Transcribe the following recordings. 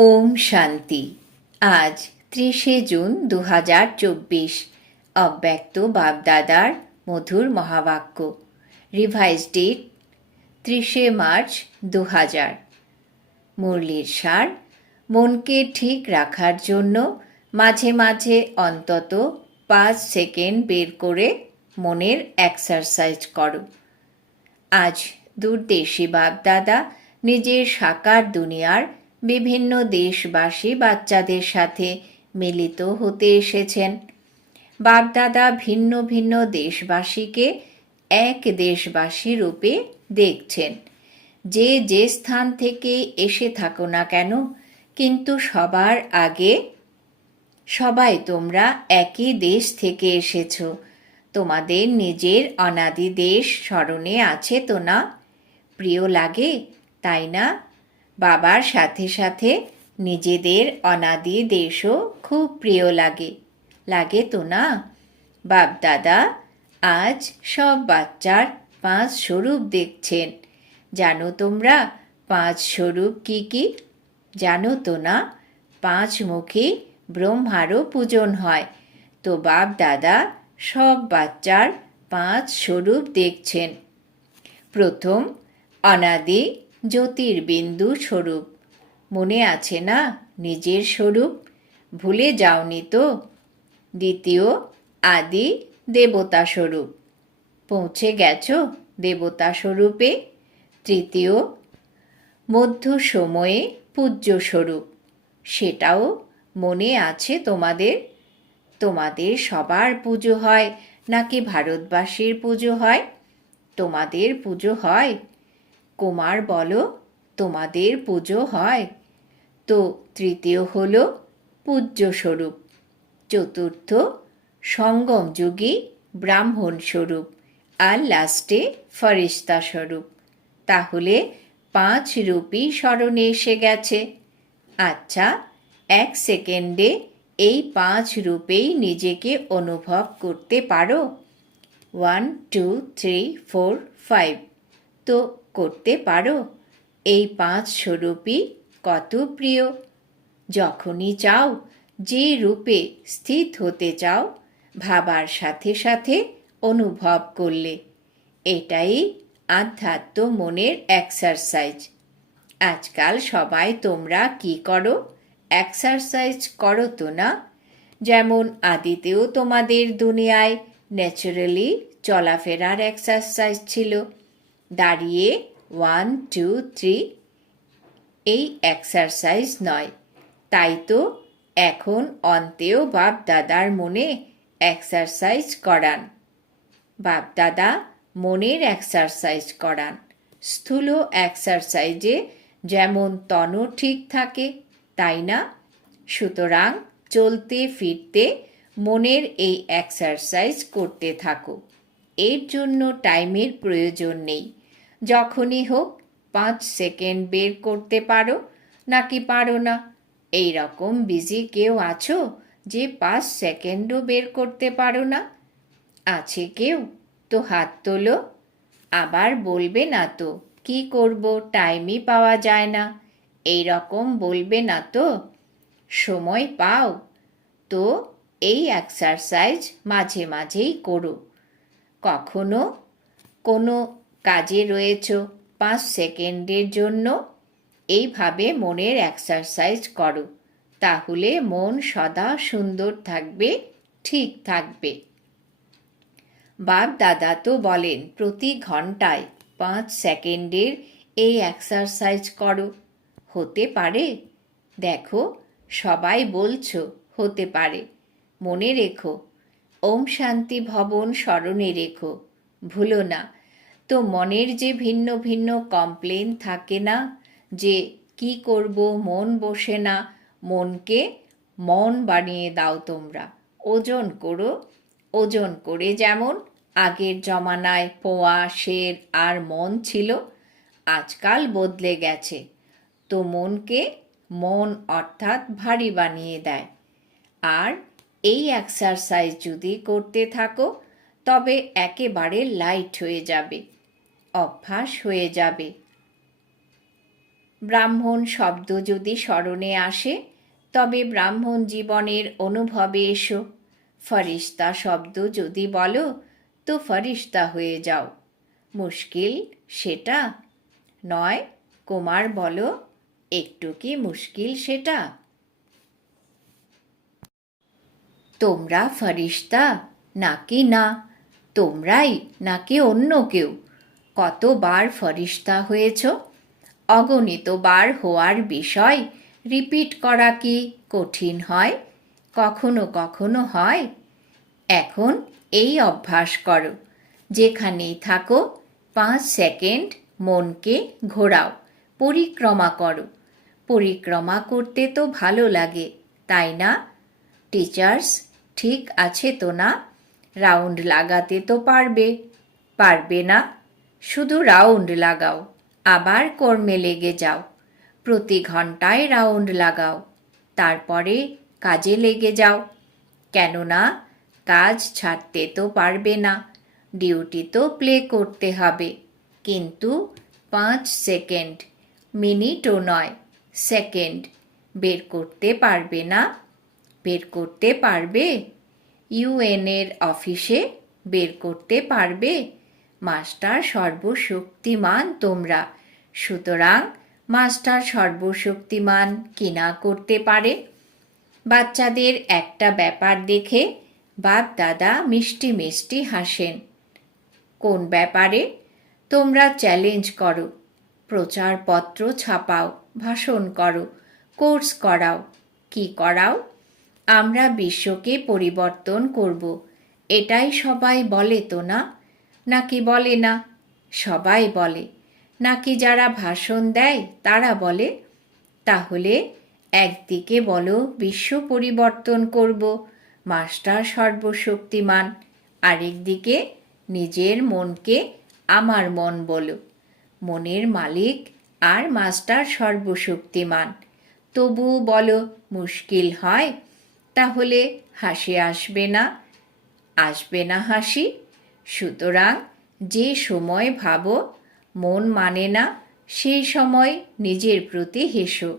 ওম শান্তি। আজ ত্রিশে জুন দু হাজার চব্বিশ। অব্যক্ত বাপদাদার মধুর মহাবাক্য। রিভাইজ ডেট ত্রিশে মার্চ দু হাজার মুরলির সার মনকে ঠিক রাখার জন্য মাঝে মাঝে অন্তত পাঁচ সেকেন্ড বের করে মনের এক্সারসাইজ করো। আজ দূরদেশি বাপদাদা নিজের সাকার দুনিয়ার বিভিন্ন দেশবাসী বাচ্চাদের সাথে মিলিত হতে এসেছেন। বাপদাদা ভিন্ন ভিন্ন দেশবাসীকে এক দেশবাসী রূপে দেখছেন। যে যে স্থান থেকে এসে থাকো না কেন, কিন্তু সবার আগে সবাই তোমরা একই দেশ থেকে এসেছ। তোমাদের নিজের অনাদি দেশ স্মরণে আছে তো না? প্রিয় লাগে, তাই না? বাবার সাথে সাথে নিজেদের অনাদি দেশও খুব প্রিয় লাগে। লাগে তো না? বাপদাদা আজ সব বাচ্চার পাঁচ স্বরূপ দেখছেন। জানো তোমরা পাঁচ স্বরূপ কি কি? জানো তো না? পাঁচ মুখী ব্রহ্মারও পূজন হয়। তো বাপ দাদা সব বাচ্চার পাঁচ স্বরূপ দেখছেন। প্রথম, অনাদি জ্যোতির্বিন্দু স্বরূপ। মনে আছে না নিজের স্বরূপ? ভুলে যাওনি তো। দ্বিতীয়, আদি দেবতা স্বরূপ। পৌঁছে গেছো দেবতা স্বরূপে? তৃতীয়, মধ্য সময়ে পূজ্য স্বরূপ। সেটাও মনে আছে তোমাদের? তোমাদের সবার পুজো হয় নাকি ভারতবাসীর পুজো হয়? তোমাদের পুজো হয় কুমার বলো, তোমাদের পুজো হয়। তো তৃতীয় হল পূজ্য স্বরূপ চতুর্থ সঙ্গম যুগী ব্রাহ্মণ স্বরূপ আর লাস্টে ফরিস্তা স্বরূপ তাহলে পাঁচ রূপই স্মরণে এসে গেছে। আচ্ছা এক সেকেন্ডে এই পাঁচ রূপেই নিজেকে অনুভব করতে পারো? One two three four five তো করতে পারো। এই পাঁচ স্বরূপই কত প্রিয়? যখনই চাও, যে রূপে স্থিত হতে চাও, ভাবার সাথে সাথে অনুভব করলে। এটাই আধ্যাত্ম মনের এক্সারসাইজ আজকাল সবাই তোমরা কি করো? এক্সারসাইজ করো তো না? যেমন আদিতেও তোমাদের দুনিয়ায় ন্যাচারালি চলাফেরার এক্সারসাইজ ছিল। দাঁড়িয়ে ওয়ান টু থ্রি এই এক্সারসাইজ নয়। তাই তো এখন অন্তেও বাপ দাদার মনে এক্সারসাইজ করান। বাপ দাদা মনের এক্সারসাইজ করান। স্থূল এক্সারসাইজে যেমন তন ঠিক থাকে, তাই না? সুতরাং চলতে ফিরতে মনের এই এক্সারসাইজ করতে থাকো। এর জন্য টাইমের প্রয়োজন নেই। যখনই হোক পাঁচ সেকেন্ড বের করতে পারো। নাকি পারো না? এই রকম বিজি কেউ আছো যে পাঁচ সেকেন্ডও বের করতে পারো না? আছে কেউ? তো হাত তোলো। আবার বলবে না তো, কি করব? টাইমই পাওয়া যায় না। এই রকম বলবে না তো, সময় পাও। তো এই এক্সারসাইজ মাঝে মাঝেই করো। কখনো কোনো কাজে রয়েছ। পাঁচ সেকেন্ডের জন্য এইভাবে মনের এক্সারসাইজ করো। তাহলে মন সদা সুন্দর থাকবে, ঠিক থাকবে। বাপ দাদা তো বলেন, প্রতি ঘন্টায় পাঁচ সেকেন্ডের এই এক্সারসাইজ করো। হতে পারে? দেখো, সবাই বলছো, হতে পারে। মনে রেখো, ওম শান্তি ভবন স্মরণে রেখো। ভুলো না তো মনের যে ভিন্ন ভিন্ন কমপ্লেন থাকে না, যে কি করব, মন বসে না, মনকে মন বানিয়ে দাও তোমরা। ওজন করো, ওজন করে যেমন আগের জমানায় পোয়া, শের আর মন ছিল, আজকাল বদলে গেছে। তো মনকে মন অর্থাৎ ভারী বানিয়ে দেয়। আর এই এক্সারসাইজ যদি করতে থাকো, তবে একেবারে লাইট হয়ে যাবে। অভ্যাস হয়ে যাবে। ব্রাহ্মণ শব্দ যদি স্মরণে আসে, তবে ব্রাহ্মণ জীবনের অনুভবে এসো। ফরিস্তা শব্দ যদি বলো, তো ফরিস্তা হয়ে যাও। মুশকিল সেটা। নয়, কুমার বলো, একটু কি মুশকিল সেটা? তোমরা ফরিস্তা নাকি না? তোমরাই নাকি অন্য কেউ? কতবার ফরিস্তা হয়েছ? অগণিত বার হওয়ার বিষয় রিপিট করা কি কঠিন হয়? কখনো কখনো হয়। এখন এই অভ্যাস করো। যেখানেই থাকো, পাঁচ সেকেন্ড মনকে ঘোরাও, পরিক্রমা করো। পরিক্রমা করতে তো ভালো লাগে, তাই না? টিচার্স, ঠিক আছে তো না? রাউন্ড লাগাতে তো পারবে। পারবে না? শুধু রাউন্ড লাগাও, আবার কর্মে লেগে যাও। প্রতি ঘন্টায় রাউন্ড লাগাও, তারপরে কাজে লেগে যাও। কেননা, কাজ ছাড়তে তো পারবে না, ডিউটি তো প্লে করতে হবে। কিন্তু পাঁচ সেকেন্ড, মিনিটও নয়, সেকেন্ড। বের করতে পারবে না, বের করতে পারবে? ইউএনের অফিসে বের করতে পারবে? মাস্টার সর্বশক্তিমান তোমরা। সুতরাং মাস্টার সর্বশক্তিমান কি না করতে পারে? বাচ্চাদের একটা ব্যাপার দেখে বাপ দাদা মিষ্টি মিষ্টি হাসেন। কোন ব্যাপারে? তোমরা চ্যালেঞ্জ করো। প্রচারপত্র ছাপাও, ভাষণ করো, কোর্স করাও। কি করাও? আমরা বিশ্বকে পরিবর্তন করব। এটাই সবাই বলে তো না? নাকি বলে না? সবাই বলে। নাকি যারা ভাষণ দেয়, তারা বলে। তাহলে একদিকে বলো, বিশ্ব পরিবর্তন করব, মাস্টার সর্বশক্তিমান। আরেকদিকে নিজের মনকে আমার মন বলো। মনের মালিক আর মাস্টার সর্বশক্তিমান। তবু বলো, মুশকিল হয়, তাহলে হাসি আসবে না। আসবে না হাসি। সুতরাং যে সময় ভাবো, মন মানে না, সেই সময় নিজের প্রতি হেসো।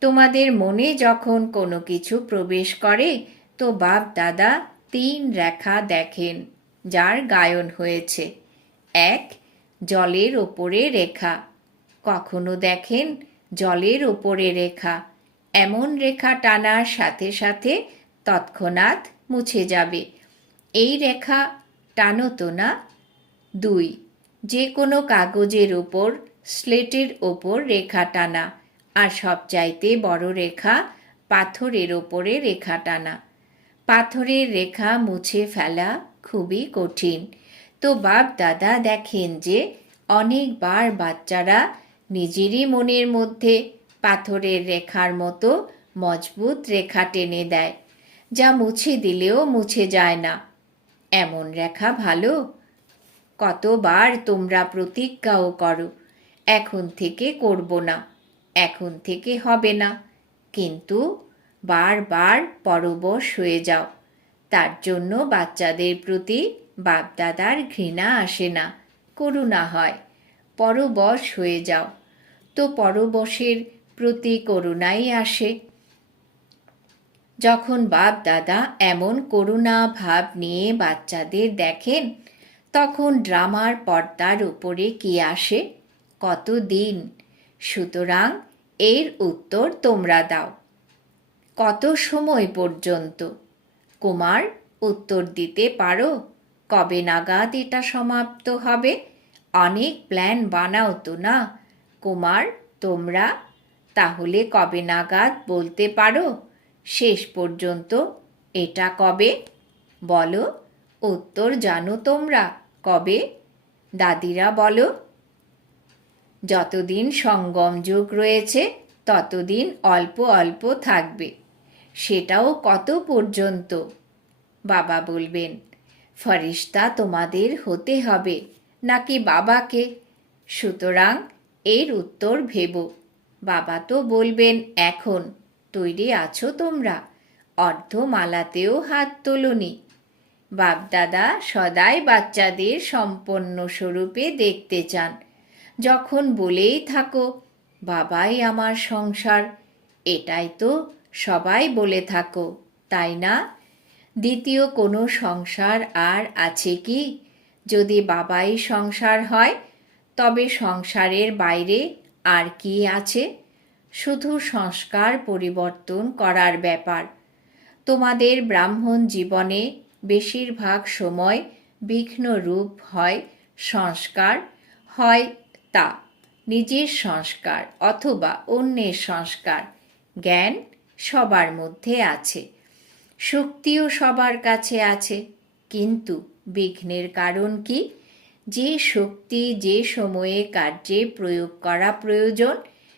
তোমাদের মনে যখন কোনো কিছু প্রবেশ করে, তো বাপ দাদা তিন রেখা দেখেন, যার গায়ন হয়েছে। এক, জলের ওপরে রেখা। কখনো দেখেন জলের ওপরে রেখা। এমন রেখা টানার সাথে সাথে তৎক্ষণাৎ মুছে যাবে। এই রেখা টানো না? দুই, যে কোনো কাগজের ওপর স্লেটের ওপর রেখা টানা, আর সবচাইতে বড় রেখা পাথরের ওপরে রেখা টানা। পাথরের রেখা মুছে ফেলা খুবই কঠিন। তো বাপ দাদা দেখেন যে, অনেকবার বাচ্চারা নিজেরই মনের মধ্যে পাথরের রেখার মতো মজবুত রেখা টেনে দেয়, যা মুছে দিলেও মুছে যায় না। এমন রেখা ভালো? কতবার তোমরা প্রতিজ্ঞাও করো, এখন থেকে করব না, এখন থেকে হবে না। কিন্তু বারবার পরবশ হয়ে যাও, তার জন্য বাচ্চাদের প্রতি বাপদাদার ঘৃণা আসে না, করুণা হয়, পরবশ হয়ে যাও। তো পরবশের প্রতি করুণাই আসে। যখন বাপ দাদা এমন করুণা ভাব নিয়ে বাচ্চাদের দেখেন, তখন ড্রামার পর্দার উপরে কি আসে? কত দিন সুতরাং এর উত্তর তোমরা দাও। কত সময় পর্যন্ত? কুমার, উত্তর দিতে পারো? কবে নাগাদ এটা সমাপ্ত হবে? অনেক প্ল্যান বানাও তো না? কুমার, তোমরা? তাহলে কবে নাগাদ বলতে পারো? শেষ পর্যন্ত এটা কবে? বলো। উত্তর জানো তোমরা। কবে? দাদিরা, বলো। যতদিন সঙ্গম যুগ রয়েছে, ততদিন অল্প অল্প থাকবে। সেটাও কত পর্যন্ত? বাবা বলবেন, ফরিস্তা তোমাদের হতে হবে, নাকি বাবাকে? সুতরাং এর উত্তর ভেবো। বাবা তো বলবেন, এখন। তৈরি আছো তোমরা। অর্ধমালাতেও হাত তোলনি। বাপদাদা সদাই বাচ্চাদের সম্পন্ন স্বরূপে দেখতে চান। যখন বলেই থাকো, বাবাই আমার সংসার। এটাই তো সবাই বলে থাকো, তাই না? দ্বিতীয় কোনো সংসার আর আছে কি? যদি বাবাই সংসার হয়, তবে সংসারের বাইরে আর কি আছে? শুধু সংস্কার পরিবর্তন করার ব্যাপার। তোমাদের ব্রাহ্মণ জীবনে বেশিরভাগ সময় বিঘ্নরূপ হয় সংস্কার, হয় তা নিজের সংস্কার অথবা অন্যের সংস্কার। জ্ঞান সবার মধ্যে আছে, শক্তিও সবার কাছে আছে। কিন্তু বিঘ্নের কারণ কি? যে শক্তি যে সময়ে কার্যে প্রয়োগ করা প্রয়োজন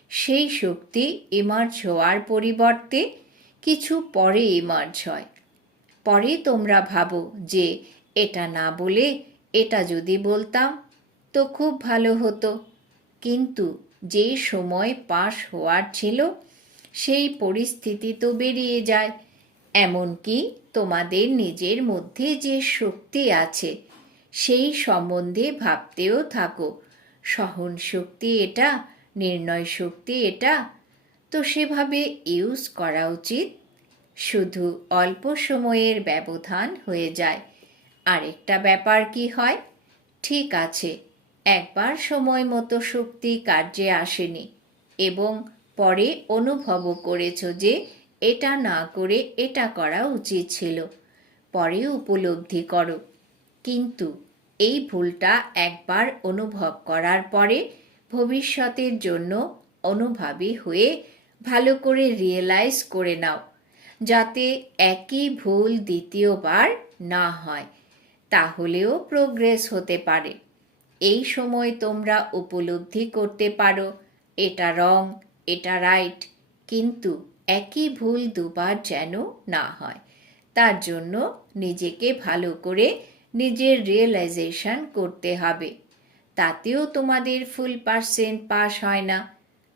সেই শক্তি ইমার্জ হওয়ার পরিবর্তে কিছু পরে ইমার্জ হয়। পরে তোমরা ভাবো যে এটা না বলে এটা যদি বলতাম তো খুব ভালো হতো। কিন্তু যে সময় পাশ হওয়ার ছিল, সেই পরিস্থিতি তো বেরিয়ে যায়। এমনকি তোমাদের নিজের মধ্যে যে শক্তি আছে, সেই সম্বন্ধে ভাবতেও থাকো। সহন শক্তি এটা নির্ণয় শক্তি এটা। তো সেভাবে ইউজ করা উচিত। শুধু অল্প সময়ের ব্যবধান হয়ে যায়। আরেকটা ব্যাপার কি হয়? ঠিক আছে, একবার সময় মতো শক্তি কার্যে আসেনি এবং পরে অনুভবও করেছ যে এটা না করে এটা করা উচিত ছিল। পরে উপলব্ধি করো। কিন্তু এই ভুলটা একবার অনুভব করার পরে ভবিষ্যতের জন্য অনুভাবী হয়ে ভালো করে রিয়েলাইজ করে নাও, যাতে একই ভুল দ্বিতীয়বার না হয়, তাহলেও প্রোগ্রেস হতে পারে। এই সময় তোমরা উপলব্ধি করতে পারো, এটা রং এটা রাইট কিন্তু একই ভুল দুবার যেন না হয়, তার জন্য নিজেকে ভালো করে নিজের রিয়েলাইজেশন করতে হবে। তাতেও তোমাদের ফুল পার্সেন্ট পাস হয় না।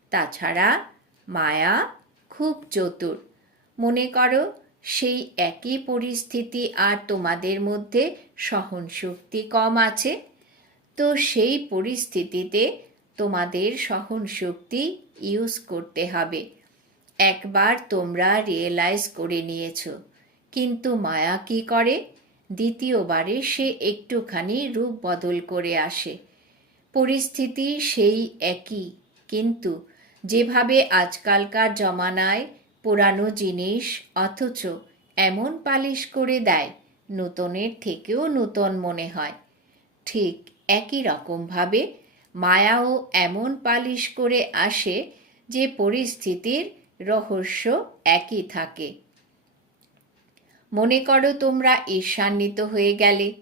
তাছাড়া মায়া খুব চতুর। মনে করো, সেই একই পরিস্থিতি আর তোমাদের মধ্যে সহনশক্তি কম আছে। তো সেই পরিস্থিতিতে তোমাদের সহনশক্তি ইউজ করতে হবে। একবার তোমরা রিয়েলাইজ করে নিয়েছ। কিন্তু মায়া কি করে? দ্বিতীয়বারে সে একটুখানি রূপ বদল করে আসে। পরিস্থিতি সেই একই। কিন্তু যেভাবে আজকালকার জমানায় পুরানো জিনিস অথচ এমন পালিশ করে দেয়, নূতনের থেকেও নূতন মনে হয়। ঠিক একই রকমভাবে মায়াও এমন পালিশ করে আসে যে পরিস্থিতির রহস্য একই থাকে। মনে করো তোমরা ঈর্ষান্বিত হয়ে গেলে,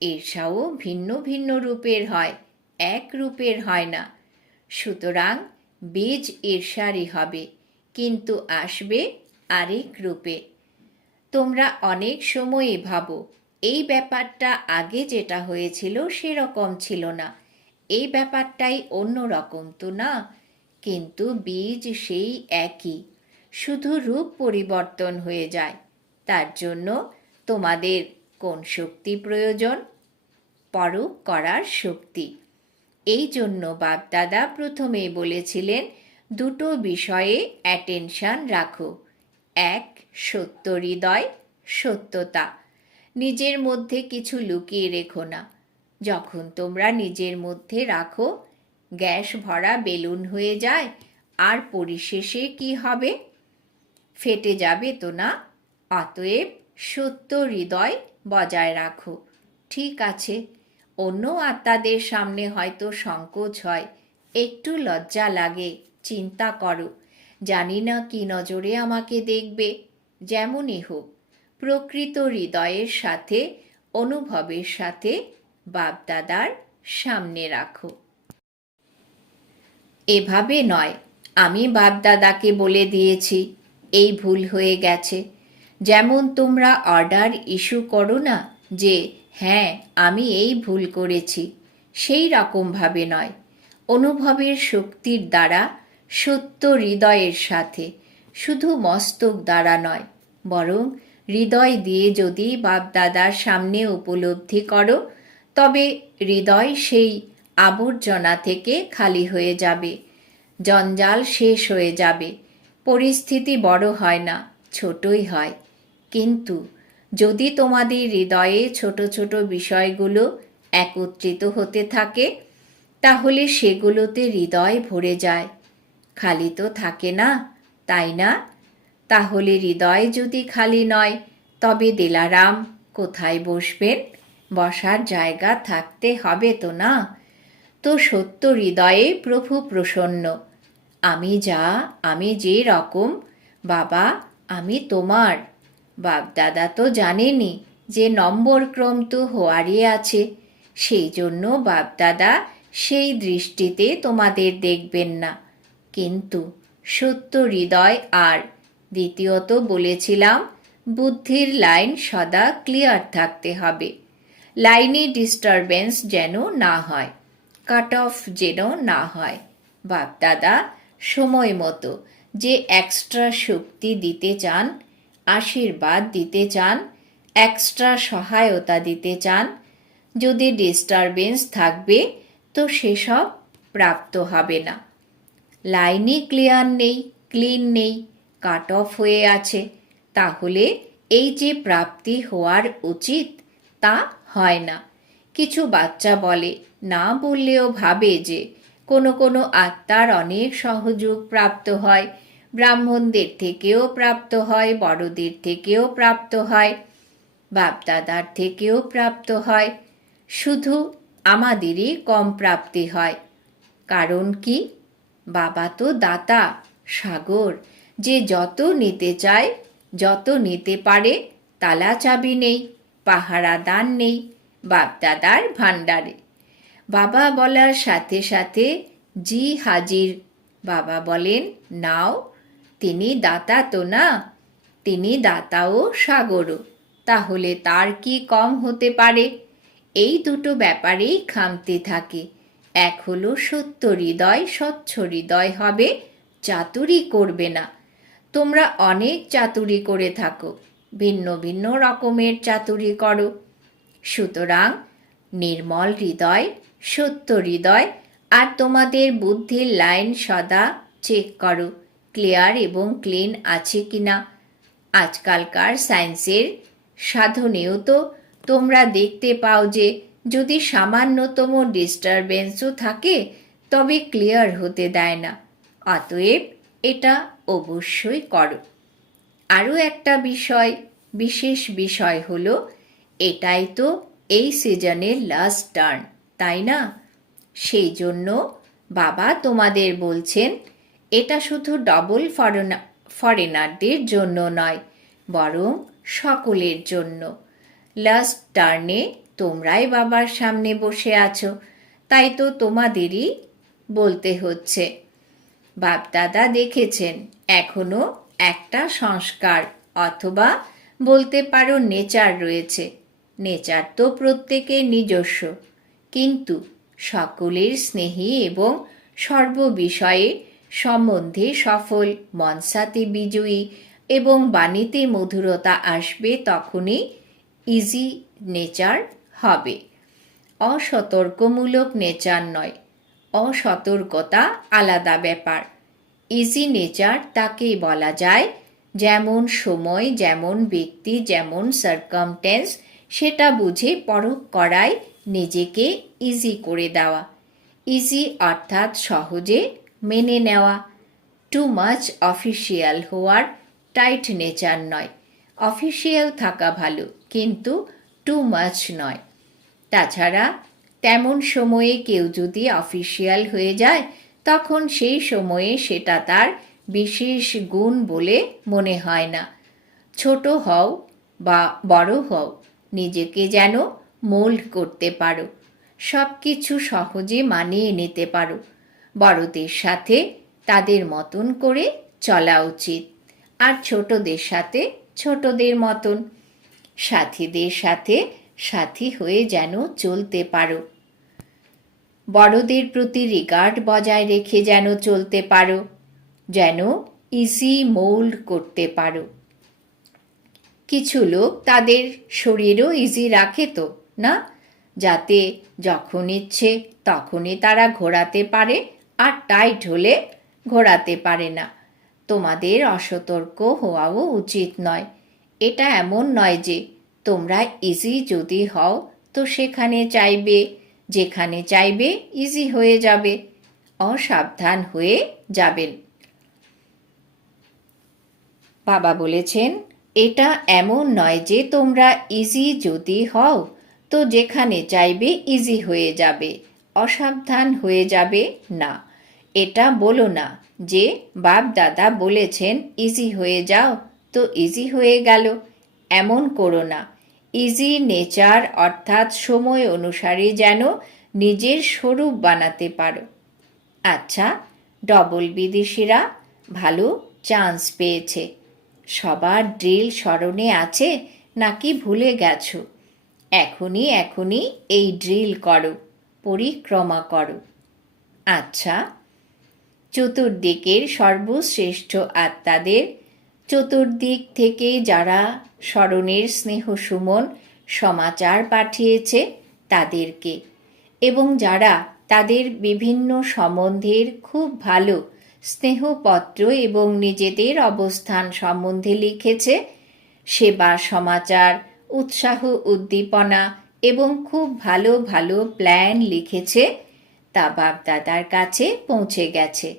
ঈর্ষাও ভিন্ন ভিন্ন রূপের হয়। এক রূপের হয় না। সুতরাং বীজ ঈর্ষারই হবে, কিন্তু আসবে আরেক রূপে। তোমরা অনেক সময়ই ভাবো, এই ব্যাপারটা আগে যেটা হয়েছিল সেরকম ছিল না, এই ব্যাপারটাই অন্য রকম তো না? কিন্তু বীজ সেই একই, শুধু রূপ পরিবর্তন হয়ে যায়, তার জন্য তোমাদের কোন শক্তি প্রয়োজন? পরক করার শক্তি। এই জন্য বাপদাদা প্রথমে বলেছিলেন, দুটো বিষয়ে অ্যাটেনশন রাখো। এক, সত্য হৃদয়, সত্যতা। নিজের মধ্যে কিছু লুকিয়ে রেখো না। যখন তোমরা নিজের মধ্যে রাখো, গ্যাস ভরা বেলুন হয়ে যায়, আর পরিশেষে কি হবে? ফেটে যাবে তো না? অতএব সত্য হৃদয় বজায় রাখো। ঠিক আছে। অন্য আত্মাদের সামনে হয়তো সংকোচ হয়। একটু লজ্জা লাগে, চিন্তা করো। জানি না কি নজরে আমাকে দেখবে, যেমনই হোক। প্রকৃত হৃদয়ের সাথে, অনুভবের সাথে বাপদাদার সামনে রাখো। এভাবে নয়, আমি বাপদাদাকে বলে দিয়েছি, এই ভুল হয়ে গেছে। যেমন তোমরা অর্ডার ইস্যু করো না যে হ্যাঁ আমি এই ভুল করেছি। সেই রকমভাবে নয়। অনুভবের শক্তির দ্বারা, সত্য হৃদয়ের সাথে। শুধু মস্তক দ্বারা নয়, বরং হৃদয় দিয়ে যদি বাপদাদার সামনে উপলব্ধি করো, তবে হৃদয় সেই আবর্জনা থেকে খালি হয়ে যাবে। জঞ্জাল শেষ হয়ে যাবে। পরিস্থিতি বড় হয় না, ছোটই হয়। কিন্তু যদি তোমাদের হৃদয়ে ছোট ছোট বিষয়গুলো একত্রিত হতে থাকে, তাহলে সেগুলোতে হৃদয় ভরে যায়। খালি তো থাকে না, তাই না? তাহলে হৃদয় যদি খালি নয়, তবে দিলারাম কোথায় বসবেন? বসার জায়গা থাকতে হবে তো না? তো সত্য হৃদয়ে প্রভু প্রসন্ন। আমি যা, আমি যে রকম, বাবা, আমি তোমার। বাপদাদা তো জানেনি যে নম্বর ক্রম তো হোয়ারই আছে। সেই জন্য বাপদাদা সেই দৃষ্টিতে তোমাদের দেখবেন না। কিন্তু সত্য হৃদয় আর, দ্বিতীয়ত বলেছিলাম, বুদ্ধির লাইন সদা ক্লিয়ার থাকতে হবে। লাইনে ডিস্টারবেন্স যেন না হয়, কাট অফ যেন না হয়। বাপদাদা, সময় মতো যে এক্সট্রা শক্তি দিতে চান আশীর্বাদ দিতে চান এক্সট্রা সহায়তা দিতে চান। যদি ডিস্টারবেন্স থাকবে, তো সেসব প্রাপ্ত হবে না। লাইনই ক্লিয়ার নেই ক্লিন নেই কাট অফ হয়ে আছে। তাহলে এই যে প্রাপ্তি হওয়ার উচিত, তা হয় না। কিছু বাচ্চা বলে, না বললেও ভাবে যে, কোনো কোনো আত্মার অনেক সহযোগ প্রাপ্ত হয়। ব্রাহ্মণদের থেকেও প্রাপ্ত হয়, বড়দের থেকেও প্রাপ্ত হয়, বাপদাদার থেকেও প্রাপ্ত হয়। শুধু আমাদেরই কম প্রাপ্তি হয়। কারণ কি? বাবা তো দাতা, সাগর। যে যত নিতে চায়, যত নিতে পারে, তালা চাবি নেই, পাহারা দান নেই, বাপদাদার ভাণ্ডারে। বাবা বলার সাথে সাথে জি হাজির। বাবা বলেন, নাও তিনি দাতা তো না? তিনি দাতাও সাগরও। তাহলে তার কি কম হতে পারে? এই দুটো ব্যাপারেই খামতে থাকে। এক হলো সত্য হৃদয়, স্বচ্ছ হৃদয় হবে, চাতুরি করবে না। তোমরা অনেক চাতুরি করে থাকো, ভিন্ন ভিন্ন রকমের চাতুরি করো। সুতরাং নির্মল হৃদয়, সত্য হৃদয় আর তোমাদের বুদ্ধির লাইন সদা চেক করো। ক্লিয়ার এবং ক্লিন আছে কিনা? আজকালকার সায়েন্সের সাধনেও তো তোমরা দেখতে পাও যে, যদি সামান্যতম ডিস্টারবেন্সও থাকে, তবে ক্লিয়ার হতে দেয় না। অতএব এটা অবশ্যই করো। আরও একটা বিষয়, বিশেষ বিষয় হলো, এটাই তো এই সিজনের লাস্ট টার্ন, তাই না? সেই জন্য বাবা তোমাদের বলছেন এটা শুধু ডবল ফরেনা ফরেনারদের জন্য নয়, বরং সকলের জন্য। লাস্ট টার্নে তোমরাই বাবার সামনে বসে আছো, তাই তো তোমাদেরই বলতে হচ্ছে। বাপদাদা দেখেছেন, এখনও একটা সংস্কার অথবা বলতে পারো নেচার রয়েছে। নেচার তো প্রত্যেকের নিজস্ব, কিন্তু সকলের স্নেহী এবং সর্ববিষয়ে সম্বন্ধে সফল, মনসাতে বিজয়ী এবং বাণীতে মধুরতা আসবে তখনই ইজি নেচার হবে। অসতর্কমূলক নেচার নয়, অসতর্কতা আলাদা ব্যাপার। ইজি নেচার তাকেই বলা যায়, যেমন সময়, যেমন ব্যক্তি, যেমন সার্কামটেন্স সেটা বুঝে পরখ করায় নিজেকে ইজি করে দেওয়া। ইজি অর্থাৎ সহজে মেনে নেওয়া। টু মাচ অফিসিয়াল হওয়ার টাইট নেচার নয়। অফিসিয়াল থাকা ভালো, কিন্তু টু মাচ নয়। তাছাড়া, তেমন সময়ে কেউ যদি অফিসিয়াল হয়ে যায়, তখন সেই সময়ে সেটা তার বিশেষ গুণ বলে মনে হয় না। ছোট হও বা বড় হও, নিজেকে যেন মোল্ড করতে পারো। সব কিছু সহজে মানিয়ে নিতে পারো। বড়দের সাথে তাদের মতন করে চলা উচিত। আর ছোটদের সাথে ছোটদের মতন। সাথীদের সাথে সাথী হয়ে যেন চলতে পারো। বড়দের প্রতি রিগার্ড বজায় রেখে যেন চলতে পারো। যেন ইজি মোল্ড করতে পারো। কিছু লোক তাদের শরীরও ইজি রাখে তো, না? যাতে যখন ইচ্ছে তখনই তারা ঘোরাতে পারে আর টাইট হলে ঘোরাতে পারে না। তোমাদের অসতর্ক হওয়াও উচিত নয়। এটা এমন নয় যে তোমরা ইজি যদি হও তো সেখানে চাইবে, যেখানে চাইবে ইজি হয়ে যাবে। অসাবধান হয়ে যাবেন। বাবা বলেছেন, এটা এমন নয় যে তোমরা ইজি যদি হও তো যেখানে চাইবে ইজি হয়ে যাবে। অসাবধান হয়ে যাবে না। এটা বলো না যে বাপ দাদা বলেছেন, ইজি হয়ে যাও। তো ইজি হয়ে গেল। এমন করো না। ইজি নেচার অর্থাৎ সময় অনুসারে যেন নিজের স্বরূপ বানাতে পারো। আচ্ছা ডবল বিদেশিরা ভালো চান্স পেয়েছে। সবার ড্রিল স্মরণে আছে নাকি ভুলে গেছো? এখনই এখনই এই ড্রিল করো, পরিক্রমা করো। আচ্ছা চতুর্দিকের সর্বশ্রেষ্ঠ আত্মাদের। চতুর্দিক থেকে যারা স্মরণের স্নেহ সুমন সমাচার পাঠিয়েছে তাদেরকে। এবং যারা তাদের বিভিন্ন সম্বন্ধের খুব ভালো স্নেহপত্র এবং নিজেদের অবস্থান সম্বন্ধে লিখেছে, সেবা সমাচার, উৎসাহ উদ্দীপনা এবং খুব ভালো ভালো প্ল্যান লিখেছে তা বাপদাদার কাছে পৌঁছে গেছে।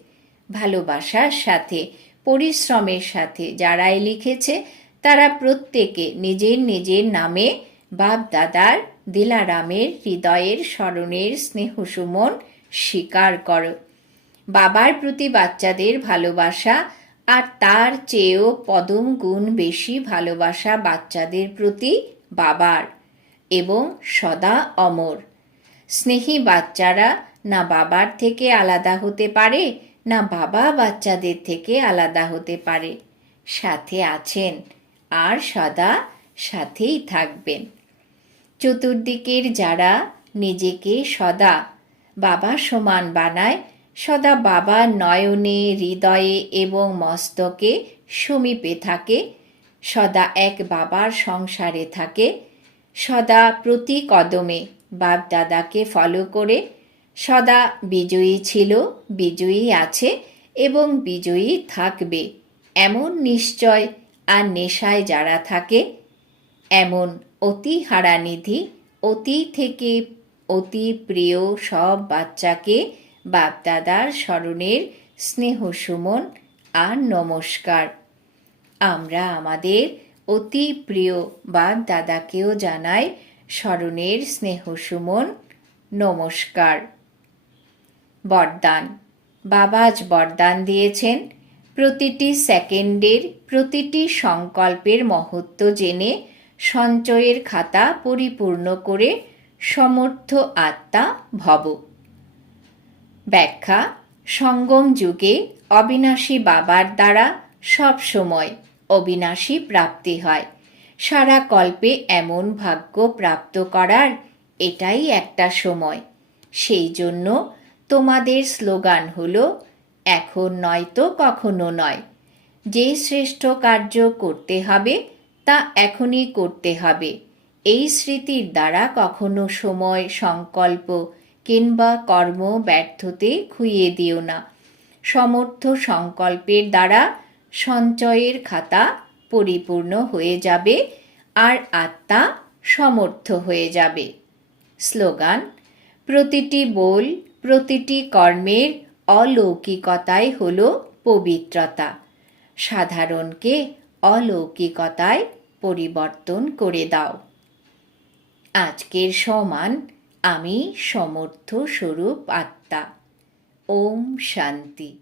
ভালোবাসার সাথে, পরিশ্রমের সাথে যারাই লিখেছে, তারা প্রত্যেকে নিজের নিজের নামে বাপ দাদার দিলারামের হৃদয়ের স্মরণের স্নেহসুমন স্বীকার করো। বাবার প্রতি বাচ্চাদের ভালোবাসা আর তার চেয়েও পদম গুণ বেশি ভালোবাসা বাচ্চাদের প্রতি বাবার এবং সদা অমর। স্নেহী বাচ্চারা না বাবার থেকে আলাদা হতে পারে, না বাবা বাচ্চাদের থেকে আলাদা হতে পারে। সাথে আছেন, আর সদা সাথেই থাকবেন। চতুর্দিকের যারা নিজেকে সদা, বাবা সমান বানায়, সদা বাবা নয়নে, হৃদয়ে এবং মস্তকে সমীপে থাকে, সদা এক বাবার সংসারে থাকে, সদা প্রতি কদমে বাপ দাদাকে ফলো করে সদা বিজয়ী ছিল, বিজয়ী আছে এবং বিজয়ী থাকবে। এমন নিশ্চয় আর নেশায় যারা থাকে, এমন অতি হারানিধি, অতি থেকে অতি প্রিয় সব বাচ্চাকে বাপদাদার স্মরণের স্নেহ সুমন আর নমস্কার। আমরা আমাদের অতি প্রিয় বাপ দাদাকেও জানাই স্মরণের স্নেহ সুমন নমস্কার। বরদান। বাবাজ বরদান দিয়েছেন। প্রতিটি সেকেন্ডের, প্রতিটি সংকল্পের মহত্ব জেনে সঞ্চয়ের খাতা পরিপূর্ণ করে সমর্থ আত্মা ভব। ব্যাখ্যা, সঙ্গম যুগে অবিনাশী বাবার দ্বারা সব সময় অবিনাশী প্রাপ্তি হয়। সারা কল্পে এমন ভাগ্য প্রাপ্ত করার এটাই একটা সময়। সেই জন্য তোমাদের স্লোগান হল, এখন নয়তো কখনো নয়। যে শ্রেষ্ঠ কার্য করতে হবে, তা এখনই করতে হবে। এই স্মৃতির দ্বারা কখনো সময়, সংকল্প কিংবা কর্ম ব্যর্থতে খুইয়ে দিও না। সমর্থ সংকল্পের দ্বারা সঞ্চয়ের খাতা পরিপূর্ণ হয়ে যাবে আর আত্মা সমর্থ হয়ে যাবে। স্লোগান, প্রতিটি বোল প্রতিটি কর্মের অলৌকিকতাই হল পবিত্রতা। সাধারণকে অলৌকিকতায় পরিবর্তন করে দাও। আজকের সমান আমি সমর্থ স্বরূপ আত্মা। ওম শান্তি।